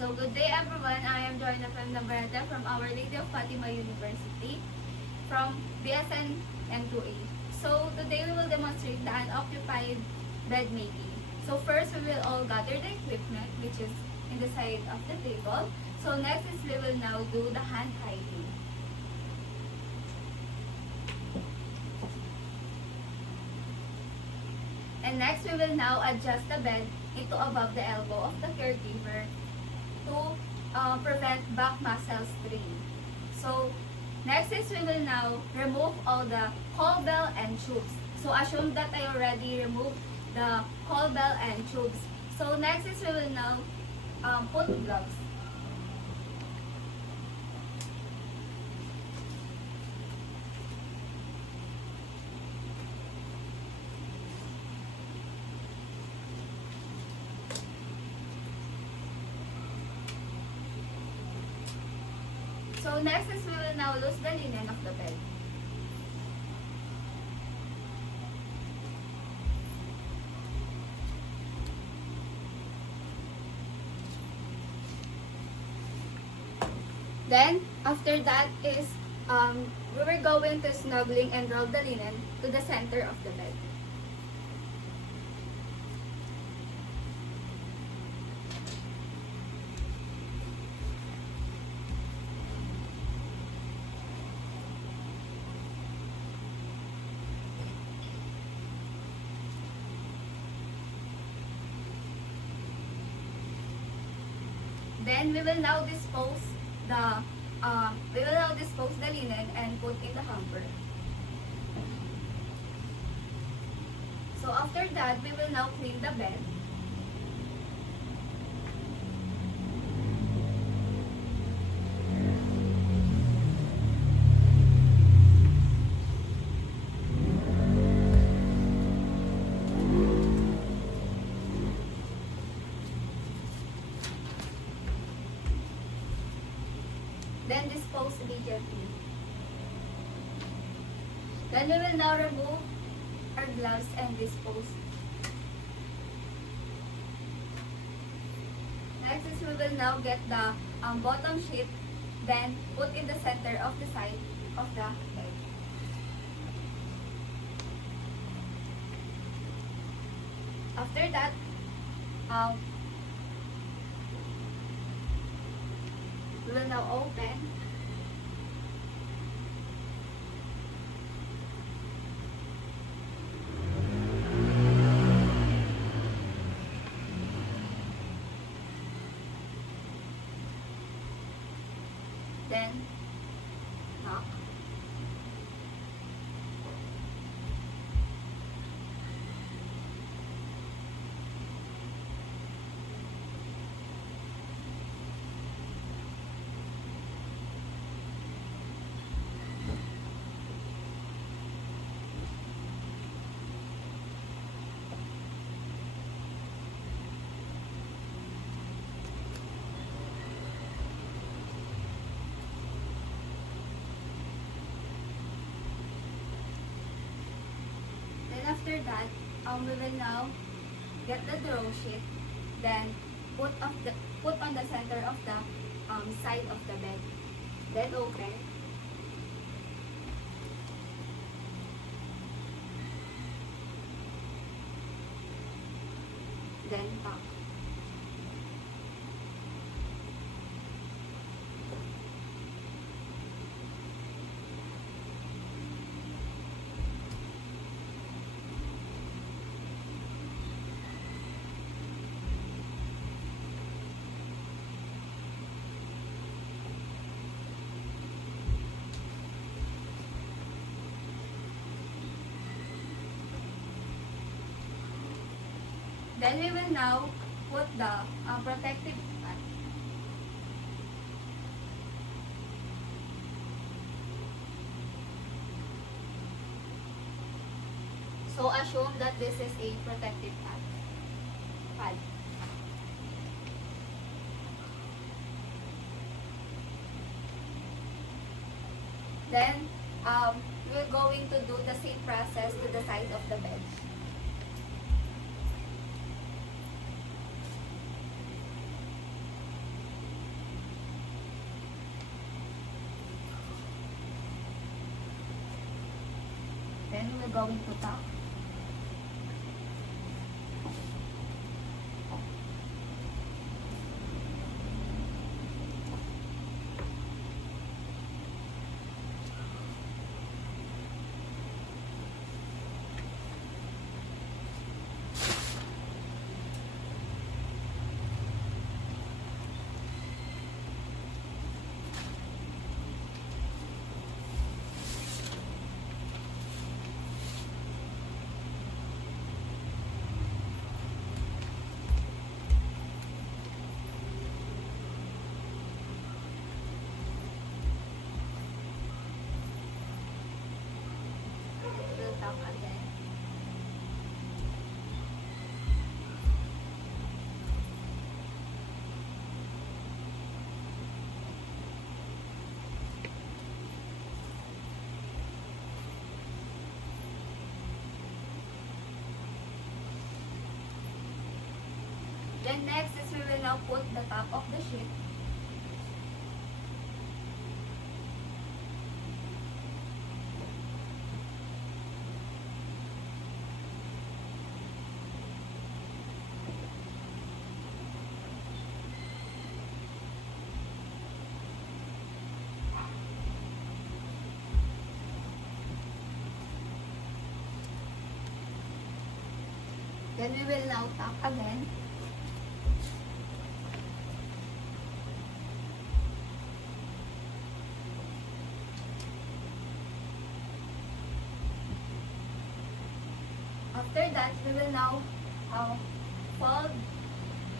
So good day everyone, I am Joanna Navarrete from Our Lady of Fatima University from BSN M2A. So today we will demonstrate the unoccupied bed making. So first we will all gather the equipment which is in the side of the table. So next is we will now do the hand hiding. And next we will now adjust the bed into above the elbow of the caregiver to prevent back muscle strain. So next is we will now remove all the call bell and tubes. So assume that I already removed the call bell and tubes. So next is we will now put gloves. So next is we will now loose the linen of the bed. Then after that is we were going to snuggling and roll the linen to the center of the bed. Then we will now dispose the linen and put in the hamper. So after that, we will now clean the bed. Then dispose immediately. Then we will now remove our gloves and dispose. Next is we will now get the bottom sheet, then put in the center of the side of the bed. After that, we will now open then knock. After that, we will now get the draw sheet, then put on the center of the side of the bed, then open, then pack. Then we will now put the protective pad. So assume that this is a protective pad. Then we're going to do the same process to the side of the bed. Then we're going to tack. We'll tack again. Then next is we will now put the top of the sheet. Then we will now tack again. After that, we will now fold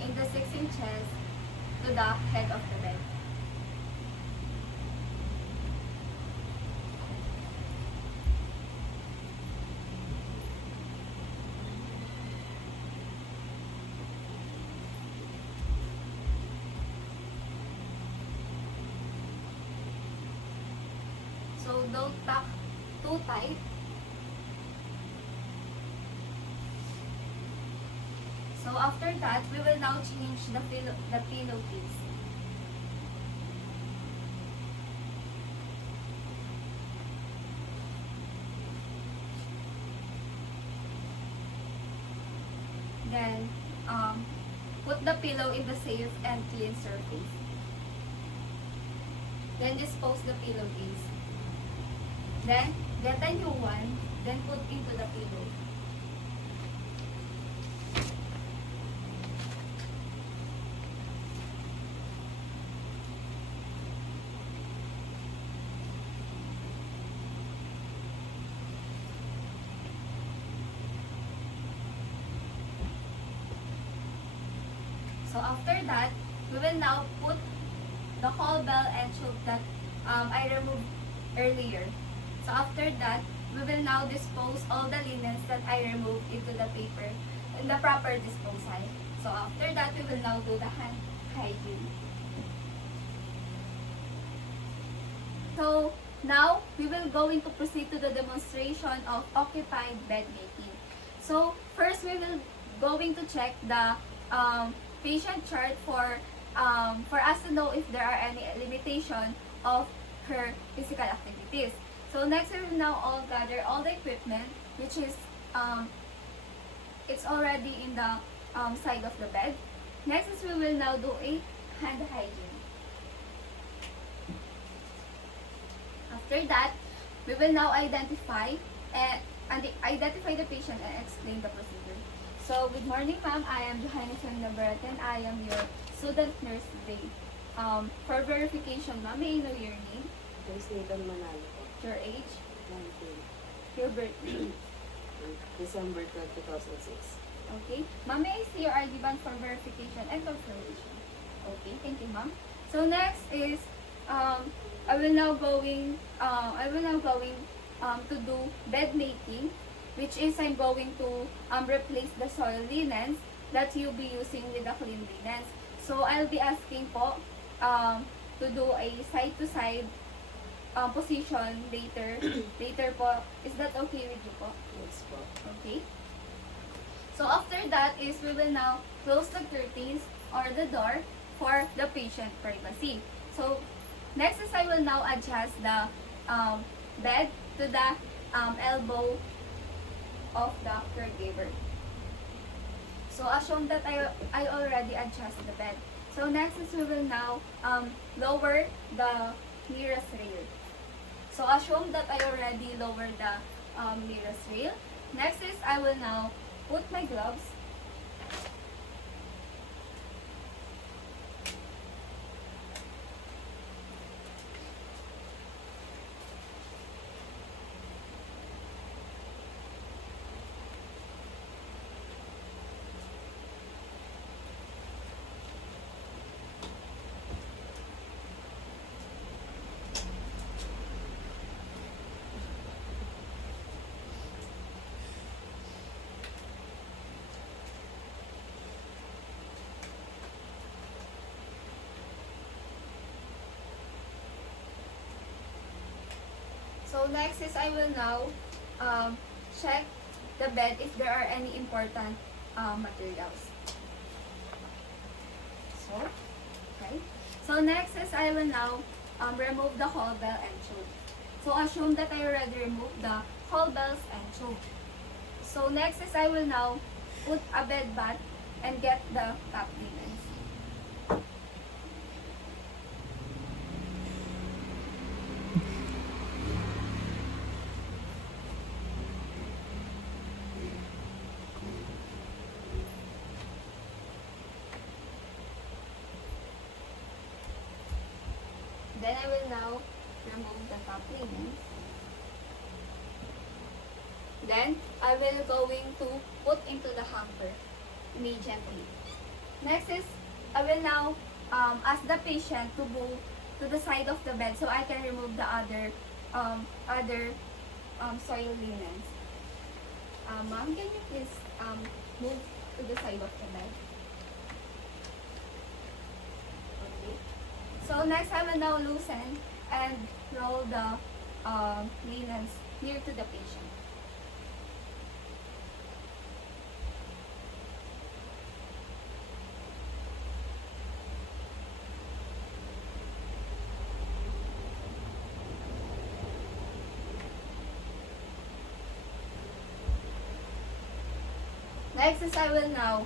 in the 6 inches to the head of the bed. So don't tack too tight. So after that, we will now change the pillowcase. Then put the pillow in the safe and clean surface. Then dispose the pillowcase. Then get a new one. Then put into the pillow. So after that, we will now put the whole bell and tube that I removed earlier. So after that, we will now dispose all the linens that I removed into the paper in the proper disposal. So after that, we will now do the hand hygiene. So now, we will going to proceed to the demonstration of occupied bed making. So first, we will going to check the patient chart for us to know if there are any limitation of her physical activities. So next, we will now all gather all the equipment, which is it's already in the side of the bed. Next is we will now do a hand hygiene. After that, we will now identify the patient and explain the procedure. So, good morning, ma'am. I am Johannes Navarrete. I am your student nurse today. For verification, ma'am, may I know your name? Nathan Manalo po. Your age? 19. Your birthday? December 12, 2006. Okay. Ma'am, may I see your ID band for verification and confirmation? Okay, thank you, ma'am. So next is I will now going to do bed making, which is I'm going to replace the soil linens that you'll be using with the clean linens. So I'll be asking po to do a side to side position later. Later po. Is that okay with you po? Yes po. Okay. So after that is we will now close the curtains or the door for the patient privacy. So next is I will now adjust the bed to the elbow of the caregiver. So assume that I already adjust the bed. So next is we will now lower the nearest rail. So assume that I already lowered the nearest rail. Next is I will now put my gloves. So next is I will now check the bed if there are any important materials. So, okay. So next is I will now remove the hall bell and choke. So assume that I already removed the hall bells and choke. So next is I will now put a bed bath and get the top linens. Then I will now remove the top linens. Then I will going to put into the hamper immediately. Next is I will now ask the patient to go to the side of the bed so I can remove the other soil linens. Ma'am, can you please move to the side of the bed? Okay. So next I will now loosen and roll the linens near to the patient. Next is I will now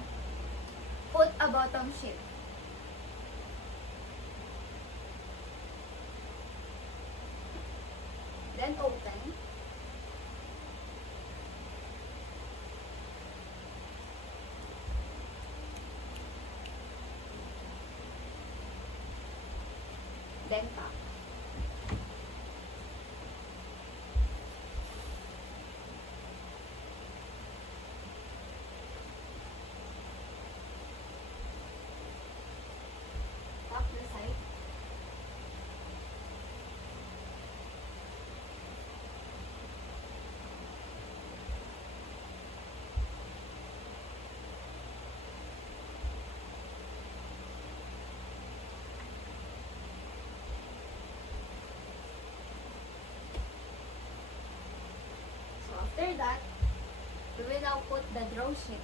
put a bottom sheet. Then open. Then top. Top the side. So after that, we will now put the draw sheet.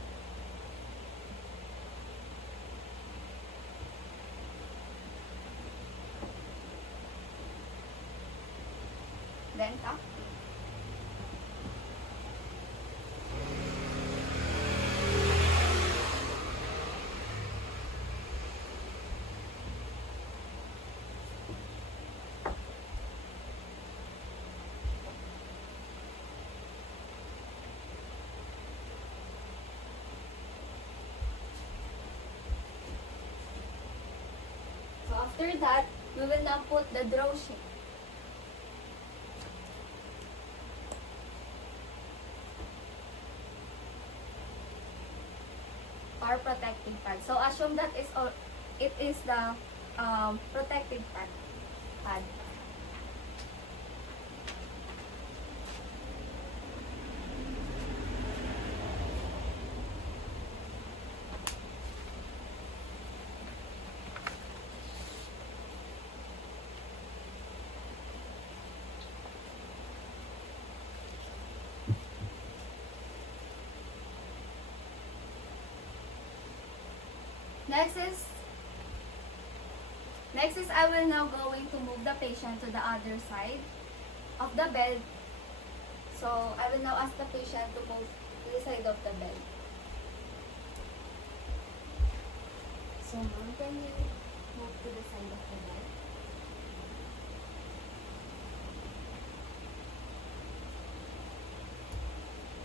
Then top. So after that, we will now put the draw sheet. Or protecting pad. So assume that it is the protective pad. Next is I will now going to move the patient to the other side of the bed. So I will now ask the patient to move the side of the bed. So ma'am, can you move to the side of the bed?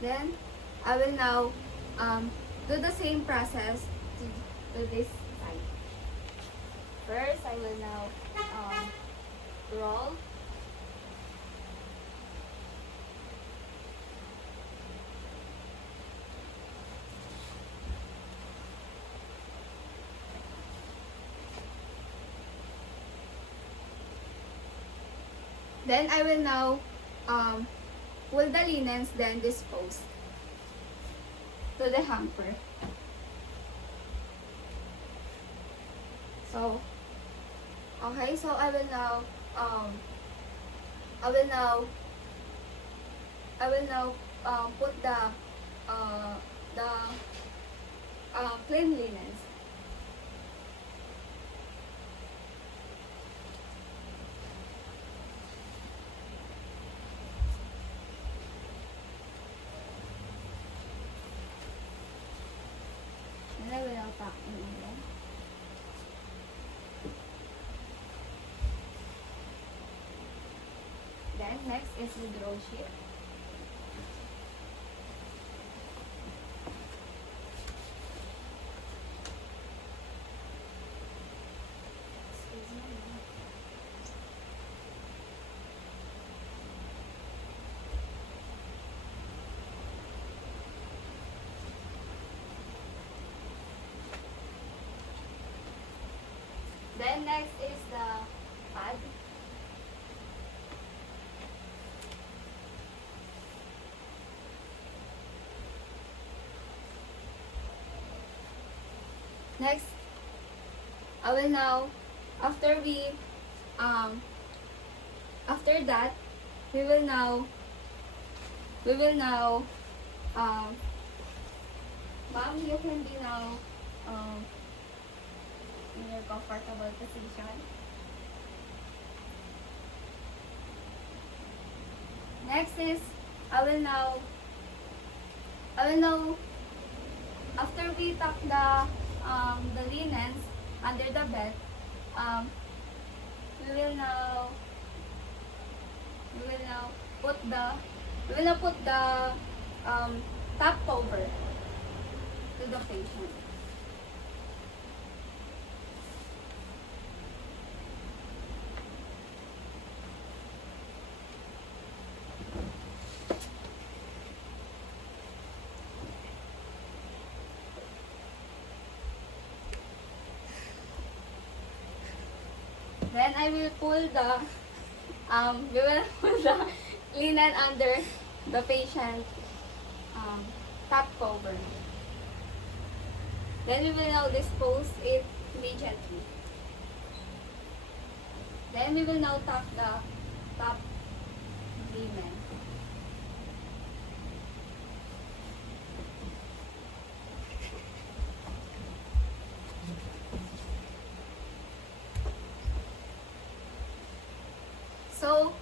Then I will now do the same process to this side. First, I will now roll. Then I will now pull the linens, then dispose to the hamper. So, okay, so I will now put the plain linens. And I will now pack in them. Then next is the roll sheet. Excuse me. Then next is the pad. Next, I will now, after that, we will now, ma'am, you can be now, in your comfortable position. Next is, I will now, after we tuck the linens under the bed, we will now put the top cover to the patient. Then I will pull the we will pull the linen under the patient top cover. Then we will now dispose it immediately. Then we will now tuck the top linen. So,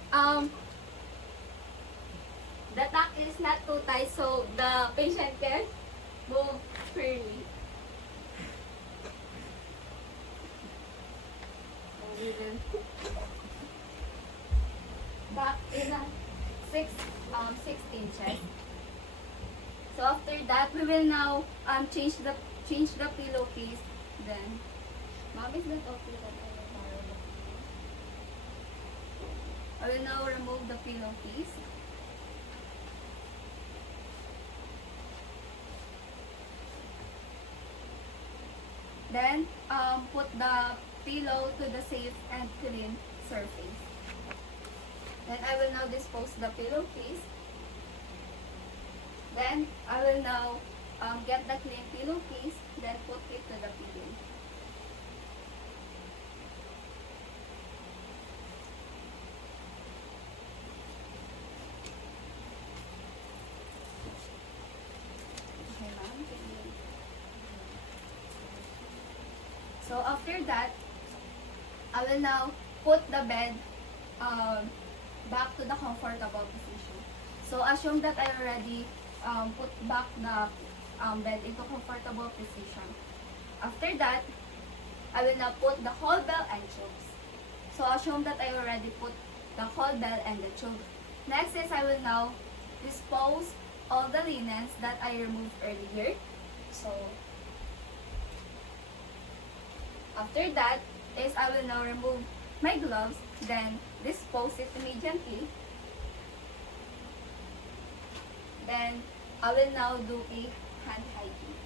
the tuck is not too tight, so the patient can move freely. So we will tuck in a 6 inches. So after that, we will now change the pillowcase. Then, mom, is that okay that I will borrow the pillow? I will now remove the pillowcase. Then, put the pillow to the safe and clean surface. Then I will now dispose the pillowcase. Then I will now get the clean pillowcase, then put it to the pillow. Okay, ma'am. So after that, I will now put the bed back to the comfortable position. So assume that I already put back the bed into comfortable position. After that, I will now put the whole bell and tubes. So assume that I already put the whole bell and the tube. Next is I will now dispose all the linens that I removed earlier. So after that is I will now remove my gloves, then dispose it immediately. Then I will now do a hand hygiene.